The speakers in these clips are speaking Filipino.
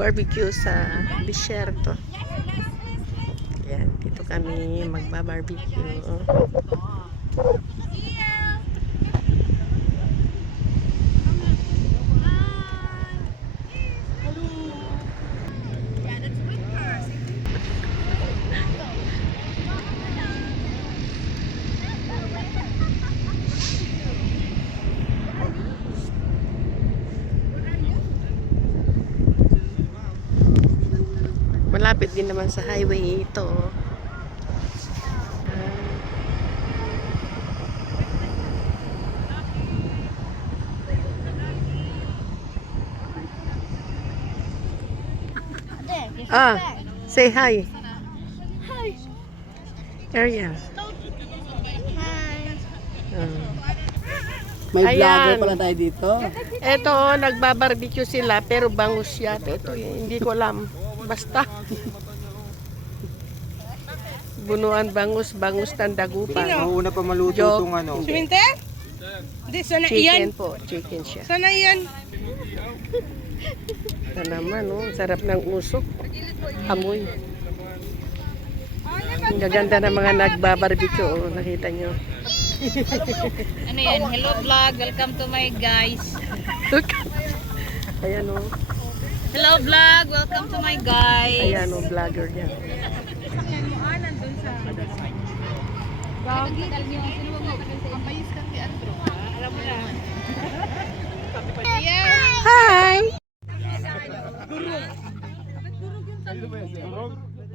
Barbecue sa disyerto. Yan, dito kami magbabarbecue. Malapit din naman sa highway ito. Say hi. Hi. Ariel. Hi. May vlogger Ayan. pala tayo dito. Ito, nagbabarbecue sila pero bangus yata. Ito, hindi ko alam. Basta. Bunuan bangus, bangus tandagupan. Mauna pa maluto Joke. itong ano. Simente? Hindi, sana Chicken iyan. po, chicken siya. Sana iyan. Ito naman, oh, sarap ng usok. Amoy. Ang gaganda ng mga nagbabarbecue, oh, nakita nyo. Ano yan? Hello vlog. Welcome to my guys. Ayan, oh. Hello vlog. Welcome to my guys. Ayan, oh, vlogger yan. Hi!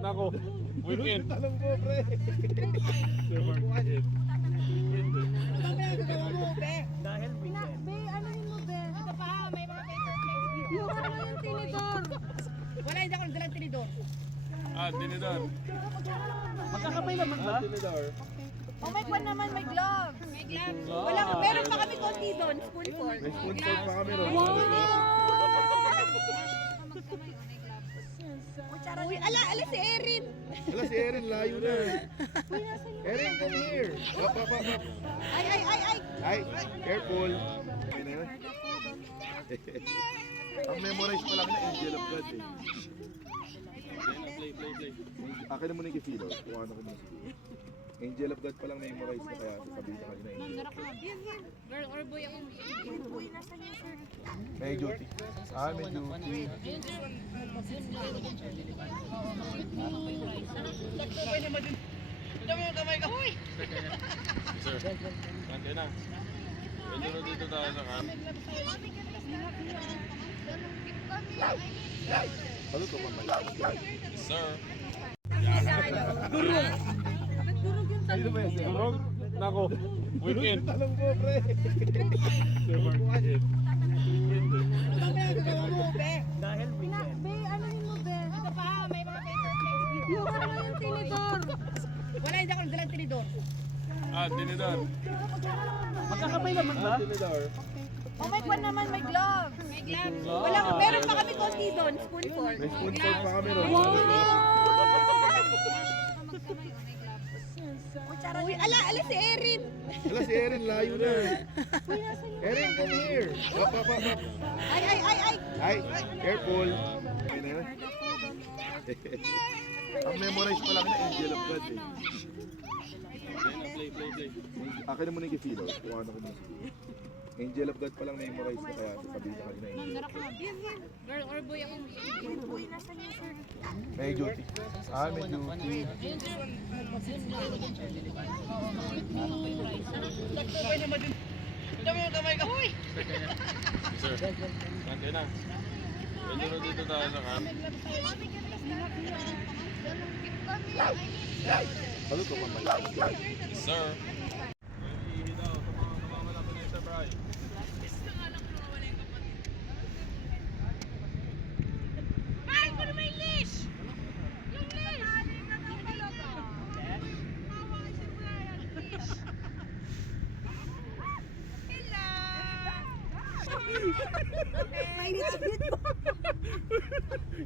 Nako, weekend. Wala, hindi ako nagdalang tinidor. Tinidor. Magkakapay naman ba? Tinidor. Oh, may kwan naman, may gloves. May gloves. Wala, meron pa kami konti doon. Spoon fork. May spoon fork pa kami ron. Uy, ala si Erin. Wala si Erin, layo na. Erin, come here. Up. Ay. Ay, careful. Okay na yun. Ang memorize pa lang na Angel of God eh. Play. Akin na muna yung kifilo. Kuhaan ako muna. Angel of God pa lang memorize na kaya sasabihin na kanina Angel of God. Girl or boy ako. May duty. May duty. Dami yung kamay ko. Uy! Sir, nandun na. Medyo dito tayo sa kan. Paluto pa man. Sir. Dito ba yan? Durog? Nako. Weekend. Talong mo, pre. Dahil weekend. Be, ano yun mo, Be? Ito pa, may mga paper plates. Yung ano yung tinidor. Wala, hindi ako nagdalang tinidor. Tinidor. Magkakapay naman ba? Tinidor. Oh, may kwan naman, may gloves. May gloves. Wala, meron pa kami konti doon. Spoon fork. May spoon fork pa kami ron. Uy, ala si Erin. Wala si Erin, layo na. Erin, come here. Up. Ay. Ay, careful. Okay na yun. Ang memorize pa lang na Angel of God eh. Play. Akin na muna yung kifilo. Kuhaan ako muna. Angel of God pa lang memorize na kaya sasabihin na kanina Angel of God. Girl or boy ako. May duty. May duty. Dami yung kamay ko. Uy! Sir, nandun na. Medyo dito tayo sa kan. Paluto pa man. Sir.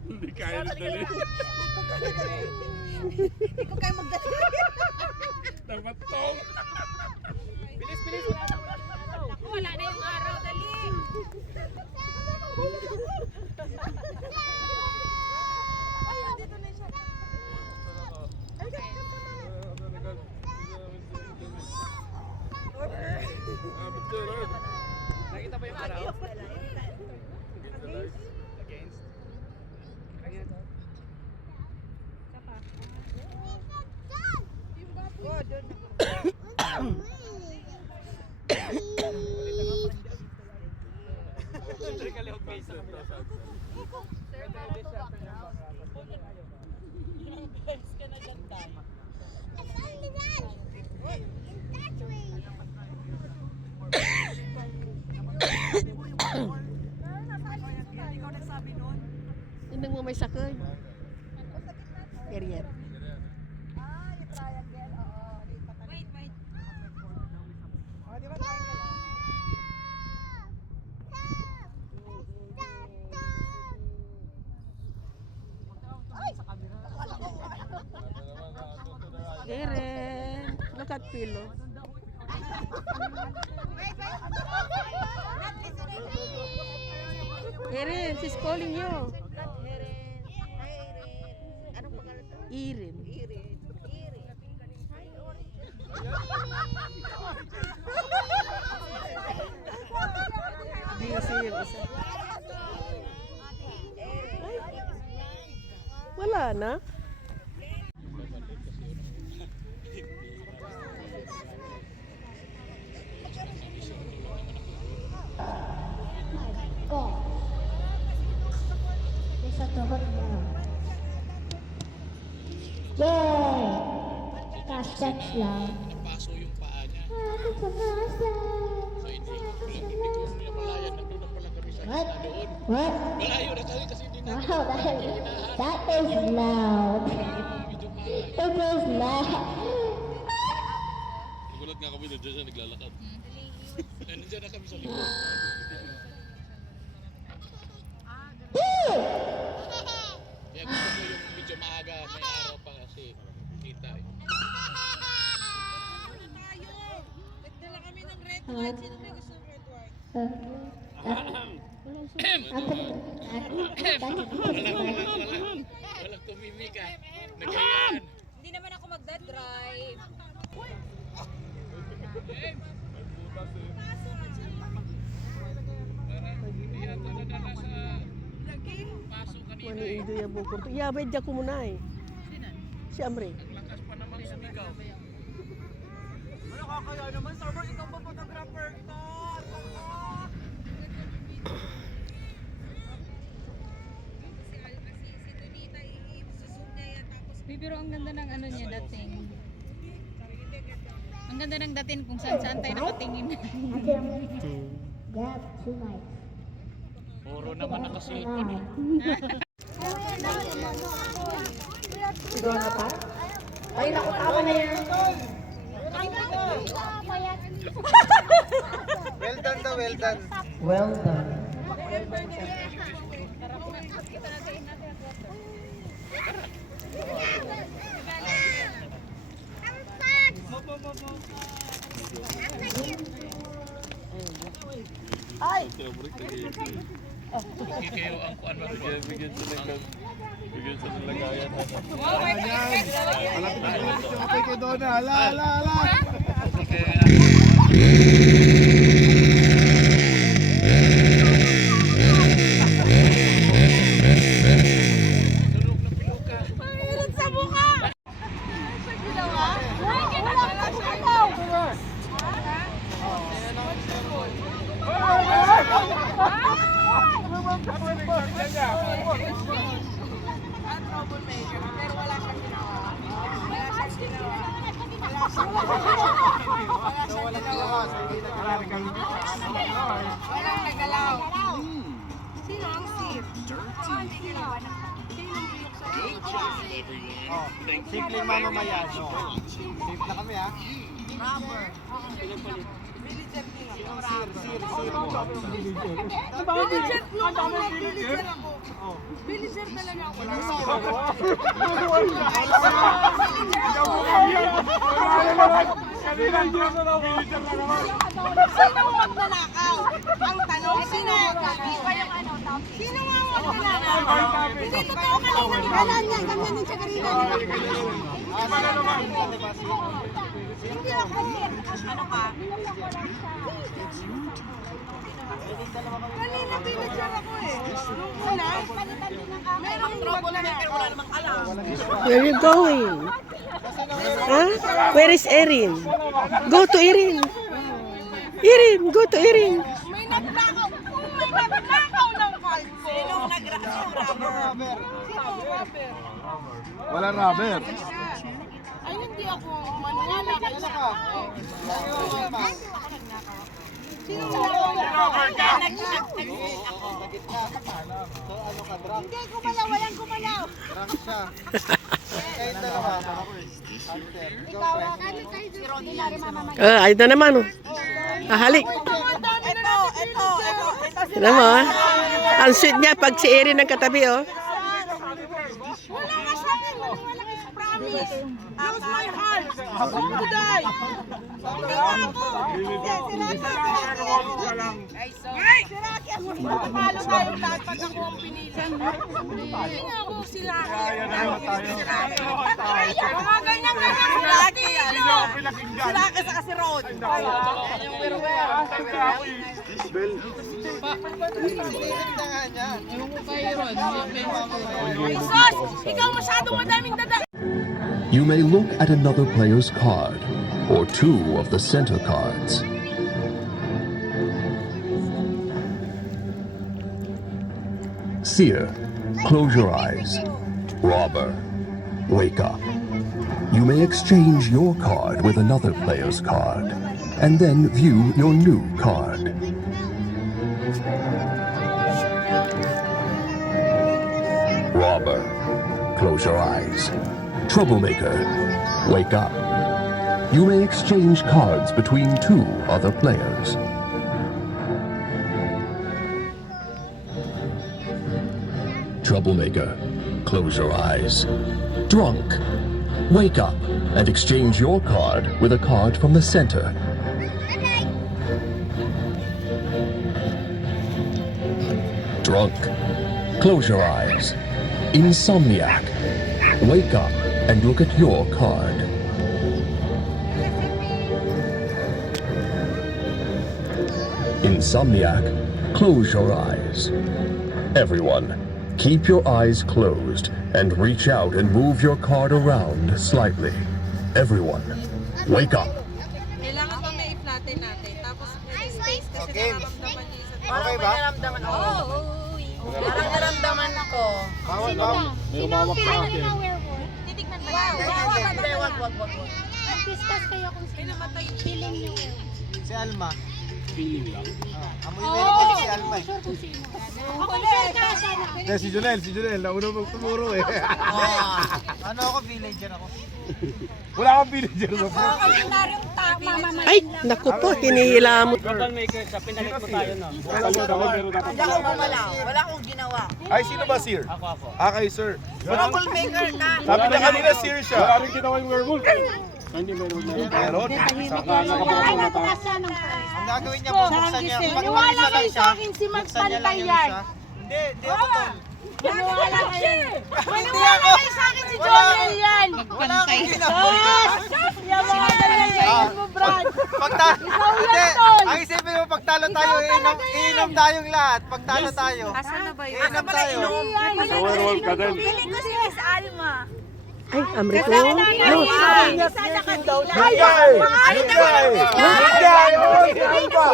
Hindi kaya na dali. Hindi ko kayo magdala. Dapat tong. Bilis. Wala na yung araw, dali. Nakita ba yung araw? Tinang mo may sakay. Area. Eren, look at pillow. Eren, she's calling you. Irin. Busy yung isa. Ay, wala na. There's a tuhod now. Yay! Gosh, that's loud. Napaso yung paa niya. Kapasa. So hindi ko nila malayan. Nandun na pala kami sa What? gitna doon. What? Malayo na kami kasi hindi natin Wow, that is loud. medyo mahal. It is loud. Nagulat nga kami doon siya naglalakad. Nandiyan na kami sa likod. Kaya gusto ko yung medyo maaga, may araw pa kasi kita eh. Walang tumimik ah. Nagayaan. Hindi naman ako magdadrive. Hindi yata nadala sa paso kanina Mani eh. indo ya bukor tu. Ya bedya ko muna eh. Si Amri. Ang lakas pa naman sumigaw. Ano kakaya naman, server? Ikaw ba photographer? Ito! Pero ang ganda ng ano niya dating. Ang ganda ng dating kung saan tayo nakatingin. Grab two mics. Puro naman nakasilpon eh. Siguro na pa? Ay, naku, tama na yan. Well done daw, well done. Well done. Hindi kayo ang kuan mo rin. Bigyan sa nilagayan. Malapit na yung kapay kay Donna. Hala, hala, hala. Walang nagalaw. Sino ang sir? Simple mamamayan. Safe na kami ha. Rubber. Villager king ako. Sir. Villager nung ako nag-villager ako. Villager talaga ako. Sino ang magnanakaw? Ang tanong, sino ang gagawa? Sino ang Hindi totoo kanina. Ganyan niya. Ganyan din siya kanina. Hindi ako. Ano ka? Kanina pinag-share ako eh. Nung una, merong trouble pero wala namang alam. Where you going? Huh? Where is Erin? Go to Erin. Erin, go to Erin. May nagnakaw. May nagnakaw ng card ko. Sinong rubber? Sinong rubber? Walang rubber. Ay, hindi ako maniwala kayo sa Sino hindi gumalaw, walang gumalaw. Ikaw, si Rodney. Ay na naman. Oh. Halik. Ito. Tignan mo, ah. Ang sweet niya pag si Erin ang katabi, oh. Wala ka sa akin, maniwala kayo sa promise. Use my heart. Today. Hindi na ako. Siraki ako. Palo tayo lahat pag ako ang pinili. Hindi nga ako siraki. Mga ganyan-ganyan siraki. Siraki sa kasi road. Ay, sus! Ikaw masyadong madaming dada. You may look at another player's card, or two of the center cards. Seer, close your eyes. Robber, wake up. You may exchange your card with another player's card, and then view your new card. Robber, close your eyes. Troublemaker, wake up. You may exchange cards between two other players. Troublemaker, close your eyes. Drunk, wake up and exchange your card with a card from the center. Drunk, close your eyes. Insomniac, wake up and look at your card. Insomniac, close your eyes. Everyone, keep your eyes closed and reach out and move your card around slightly. Everyone, wake up. Kailangan pa ma-flatten natin. Tapos may space kasi nararamdaman niya sa Okay ba? Parang naramdaman ko. Bawal ba? May umawak sa akin. Titignan mo. Wag. Discuss kayo kung sino matay. Feeling niyo. Si Alma. Feeling lang. Amoy na rin si Alma eh. Sure kung sino. Ako sure ka sana. Si Junel, nauna mong tumuro eh. Ano ako, villager ako. Wala kang villager sa front. Ordinaryong tama. Ay, naku po, hinihila mo. Hindi ako gumalaw. Wala akong ginawa. Ay, sino ba, Sir? Ako. Kay Sir. Troublemaker ka. Sabi na kanina, Sir siya. Wala rin ginawa yung werewolf. Hindi meron. Meron. Ay, natasa ng Ang gagawin niya po, buksan niya. Pag-isa lang siya. si Buksan niya lang yung isa. Hindi, totoo. Maniwala kayo. Hindi Maniwala ako. kayo sa akin si Jonel yan. Wala akong ginawa. Yung mga ganyan mo, Brad. Hindi, ang isipin mo, pagtalo tayo, iinom tayong lahat. Pagtalo tayo. Asan na ba yun? Iinom tayo. Sa werewolf ka din. Feeling ko si Miss Alma. Ay, amri ko. Ay, No.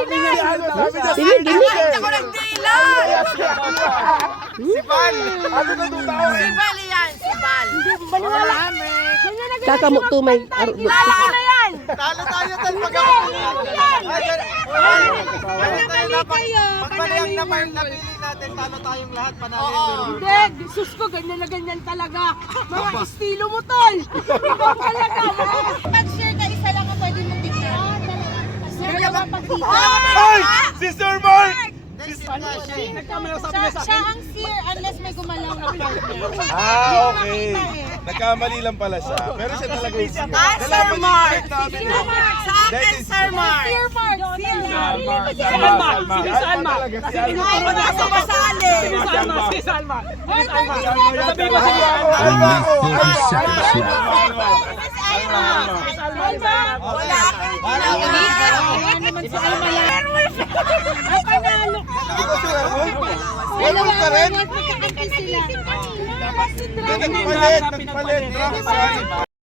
Dili. ako nagdila. Si Val. Si Bal yan, si Bal. Kakamot to may... Kala ko na yan. Talo tayo tal pag Pagbalik ang napili natin, talo tayong lahat, panalo yung Hindi, sus ko, ganyan na ganyan talaga. Mga estilo mo, tol. Ikaw talaga. Pag-share ka, isa lang ang pwede mong tignan. Dalawa pag dito. Ay! Si Sir Mark! Siya ang seer unless may gumalaw na partner. Okay. Nagkamali lang pala siya. Pero siya talaga yung Sir. Sir Mark. Namin. Sa akin, Sir Mark. Sir Mark. Si Alma! Sino si Alma? Ay, nasa kasali. Si Salma! Si Salma! Si Salma! Sabihin ko sa iyo! Only 30 seconds left. Wala akong ginawa. naman si Alma yan. Ay, panalo. Hindi ko si Werewolf. Werewolf ka rin? Magkakampi sila. Nagpalit.